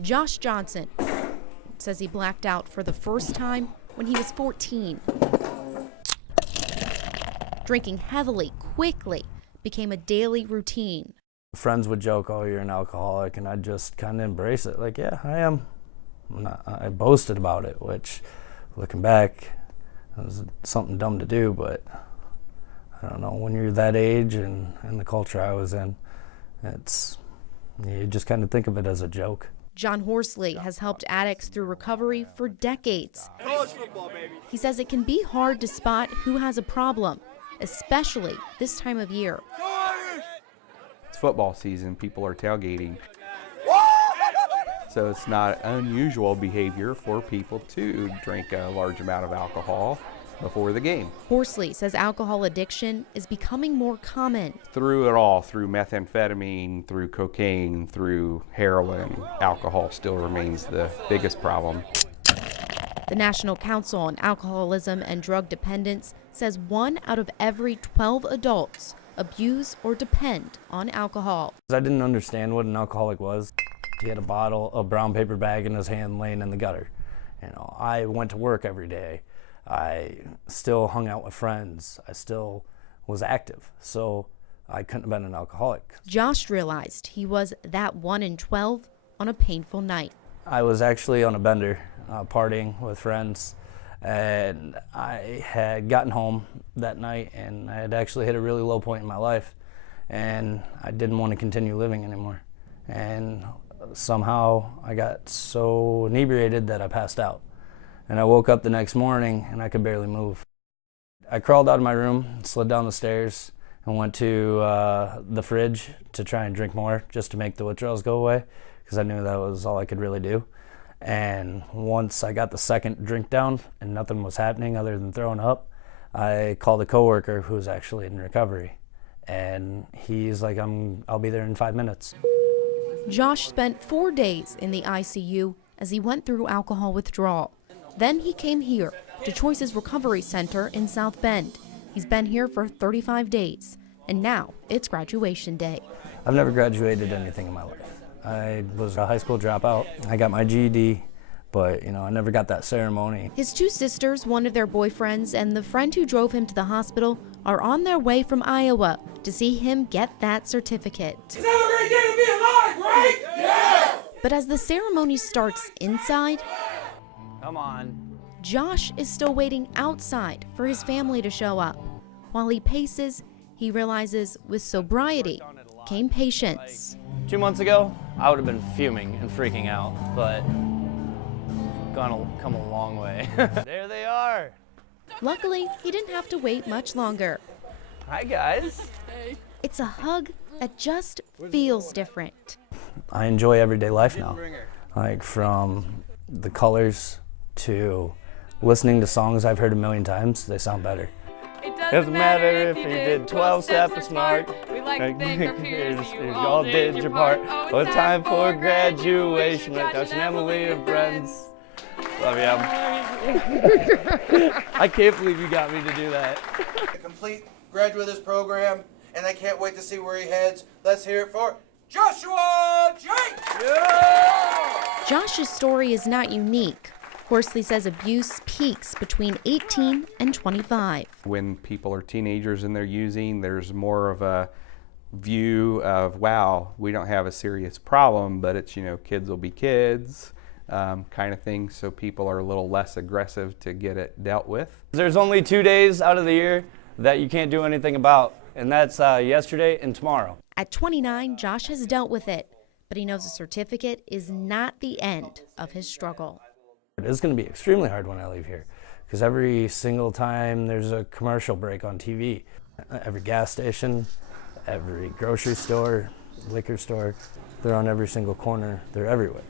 Josh Johnson says he blacked out for the first time when he was 14. Drinking heavily, quickly, became a daily routine. Friends would joke, "Oh, you're an alcoholic," and I'd just kind of embrace it. Like, yeah, I am. I boasted about it, which, looking back, it was something dumb to do, but I don't know, when you're that age and the culture I was in, you just kind of think of it as a joke. John Horsley has helped addicts through recovery for decades. He says it can be hard to spot who has a problem, especially this time of year. It's football season, people are tailgating. So it's not unusual behavior for people to drink a large amount of alcohol before the game. Horsley says alcohol addiction is becoming more common. Through it all, through methamphetamine, through cocaine, through heroin, alcohol still remains the biggest problem. The National Council on Alcoholism and Drug Dependence says 1 out of every 12 adults abuse or depend on alcohol. I didn't understand what an alcoholic was. He had a brown paper bag in his hand laying in the gutter. I went to work every day. I still hung out with friends. I still was active. So I couldn't have been an alcoholic. Josh realized he was that 1 in 12 on a painful night. I was actually on a bender, partying with friends, and I had gotten home that night and I had actually hit a really low point in my life, and I didn't want to continue living anymore. And somehow I got so inebriated that I passed out. And I woke up the next morning and I could barely move. I crawled out of my room, slid down the stairs, and went to the fridge to try and drink more just to make the withdrawals go away, because I knew that was all I could really do. And once I got the second drink down and nothing was happening other than throwing up, I called a coworker who was actually in recovery. And he's like, I'll be there in 5 minutes. Josh spent 4 days in the ICU as he went through alcohol withdrawal. Then he came here to Choices Recovery Center in South Bend. He's been here for 35 days, and now it's graduation day. I've never graduated anything in my life. I was a high school dropout. I got my GED, but I never got that ceremony. His 2 sisters, one of their boyfriends, and the friend who drove him to the hospital are on their way from Iowa to see him get that certificate. It's never gonna get to be alive, right? Yeah! But as the ceremony starts inside, Come on. Josh is still waiting outside for his family to show up. While he paces, he realizes with sobriety came patience. 2 months ago, I would have been fuming and freaking out, but come a long way. There they are. Luckily, he didn't have to wait much longer. Hi, guys. It's a hug that just feels different. I enjoy everyday life now. Like, from the colors to listening to songs I've heard a million times, they sound better. It doesn't matter if you did 12 steps or smart. We like to think our peers, you all did your part. Oh, it's time for graduation with Josh and Emily and friends. Love you. I can't believe you got me to do that. A complete graduate of this program, and I can't wait to see where he heads. Let's hear it for Joshua Jake! Yeah! Josh's story is not unique. Horsley says abuse peaks between 18 and 25. When people are teenagers and they're using, there's more of a view of, wow, we don't have a serious problem, but it's, kids will be kids, kind of thing. So people are a little less aggressive to get it dealt with. There's only 2 days out of the year that you can't do anything about, and that's yesterday and tomorrow. At 29, Josh has dealt with it, but he knows a certificate is not the end of his struggle. It's going to be extremely hard when I leave here, because every single time there's a commercial break on TV, every gas station, every grocery store, liquor store, they're on every single corner, they're everywhere.